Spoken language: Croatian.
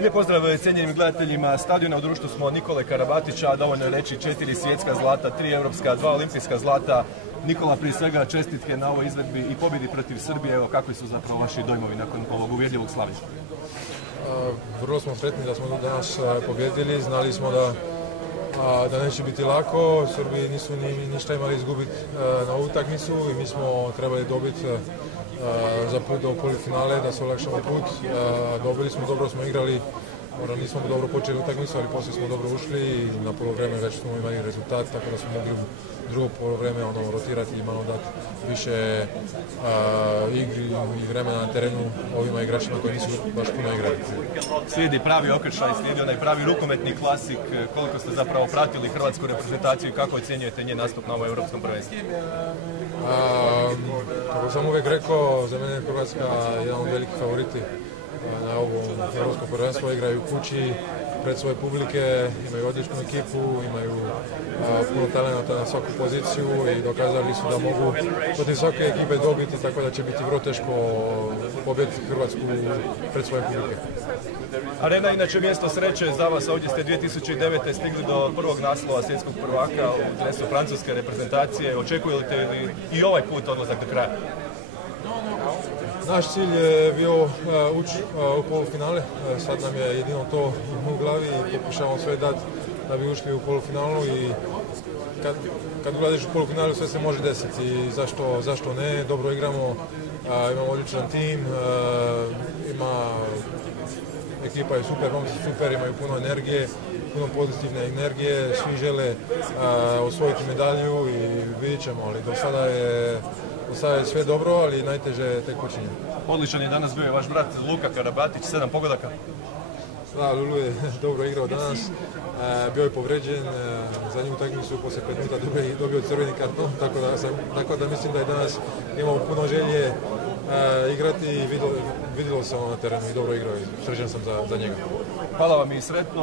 Lijep pozdrav cijenjenim gledateljima stadiona. U društvu smo Nikole Karabatića, dovoljno je reći 4 svjetska zlata, 3 europska, 2 olimpijska zlata. Nikola, prije svega čestitke na ovoj izvedbi i pobjedi protiv Srbije. Evo, kakvi su zapravo vaši dojmovi nakon ovog uvjerljivog slavlja? Vrlo smo sretni da smo danas pobjedili, znali smo da neće biti lako. Srbi nisu ništa imali izgubiti na ovu utakmicu i mi smo trebali dobiti za put do polufinale, da se olakšamo put. Dobili smo, dobro smo igrali, nismo dobro počeli utakmicu, ali poslije smo dobro ušli i na polovreme već smo imali rezultat, tako da smo mogli u drugo polovreme rotirati i malo dati više igri i vremena na terenu ovima igračima koji nisu baš puno igrali. Slijedi pravi okršaj, slijedi onaj pravi rukometni klasik. Koliko ste zapravo pratili hrvatsku reprezentaciju i kako ocjenjujete njen nastup na ovom europskom prvenstvu? Kako sam uvijek rekao, za mene je Hrvatska jedan od velikih favoriti na ovom europskom prvenstvu. Igraju kući pred svoje publike, imaju odličnu ekipu, imaju puno talenta na svaku poziciju i dokazali su da mogu protiv svake ekipe dobiti, tako da će biti vrlo teško pobijediti Hrvatsku pred svoje publike. Arena inače mjesto sreće za vas. Ovdje ste 2009. stigli do prvog naslova svjetskog prvaka u dresu francuske reprezentacije. Očekujete li i ovaj put odlazak do kraja? Naš cilj je bio ući u polufinale, sad nam je jedino to u glavi i pokušavamo sve dati da bi ušli u polufinalu i kad ulaziš u polufinalu sve se može desiti i zašto ne, dobro igramo, imamo odličan tim, ekipa je super, momci su super, imaju puno energije, puno pozitivne energije, svi žele osvojiti medalju i vidit ćemo, ali do sada je sve dobro, ali najteže tek počinje. Odličan je danas bio i vaš brat Luka Karabatić, 7 pogodaka. Da, Lulu je dobro igrao danas, bio je povređen, zadnju utakmicu poslije 5 minuta dobio crveni karton, tako da mislim da je danas imao puno želje igrati i vidjelo se ono na terenu i dobro igrao i srećan sam za njega. Hvala vam i sretno.